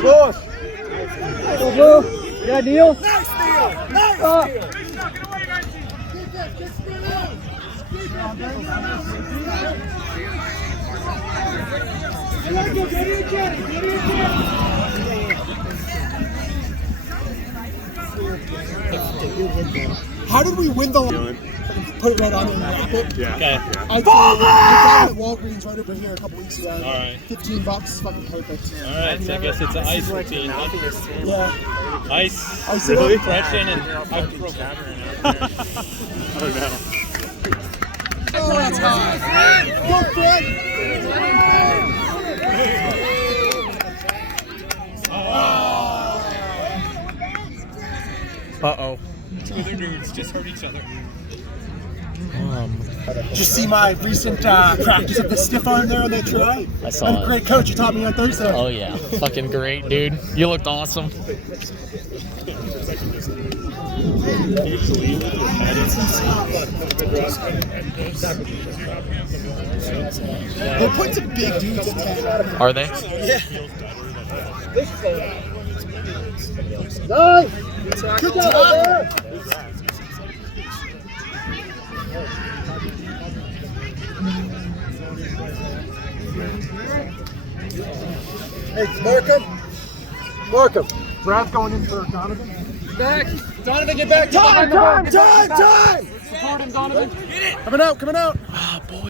Close. Go, Blue. Yeah, Neil. Nice steal. Nice steal. How did we win the put it right on and wrap it? Yeah. Okay. I got it at Walgreens right over here a couple weeks ago. All right. $15, fucking perfect. All right, so I guess it's an ice routine. Yeah. Ice. Really? Correction and I don't know. Oh, that's high. Go, Fred. Uh-oh. two other dudes just hurt each other. Did you see my recent practice of the stiff arm there on that try? I saw I'm a it. great coach. You taught me on Thursday. Oh, yeah. Fucking great, dude. You looked awesome. They're putting some big dudes at 10. Are they? Yeah. Nice. Good job there. Hey, Markham. Brad's going in for Donovan. Back. Donovan, get back. Time. Support him, Donovan. Coming out. Ah, boy.